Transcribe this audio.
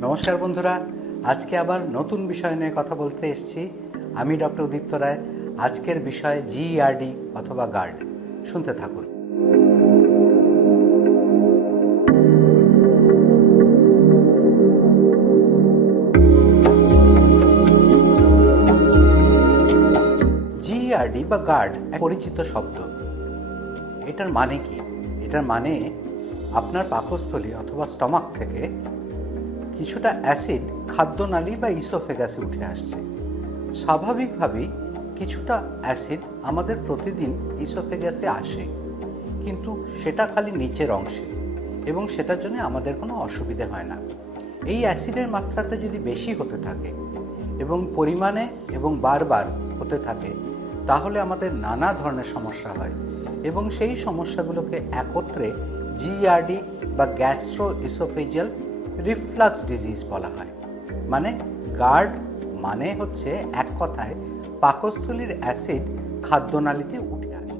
নমস্কার বন্ধুরা, আজকে আবার নতুন বিষয় নিয়ে কথা বলতে এসেছি। আমি ডক্টর উদীপ্ত রায়। আজকের বিষয় জিইআরডি অথবা গার্ড। শুনতে থাকুন। জিইআরডি বা গার্ড এক পরিচিত শব্দ। এটার মানে কি? এটার মানে আপনার পাকস্থলী অথবা স্টমাক থেকে কিছুটা অ্যাসিড খাদ্যনালী বা ইসোফেগাসে উঠে আসছে। স্বাভাবিকভাবেই কিছুটা অ্যাসিড আমাদের প্রতিদিন ইসোফেগাসে আসে, কিন্তু সেটা খালি নিচের অংশে এবং সেটার জন্য আমাদের কোনো অসুবিধে হয় না। এই অ্যাসিডের মাত্রাটা যদি বেশি হতে থাকে এবং পরিমাণে এবং বারবার হতে থাকে, তাহলে আমাদের নানা ধরনের সমস্যা হয় এবং সেই সমস্যাগুলোকে একত্রে জিইআরডি বা গ্যাস্ট্রো ইসোফেজিয়াল রিফ্লাক্স ডিজিজ বলা হয়। মানে গার্ড মানে হচ্ছে এক কথায় পাকস্থলীর অ্যাসিড খাদ্যনালীতে উঠে আসা।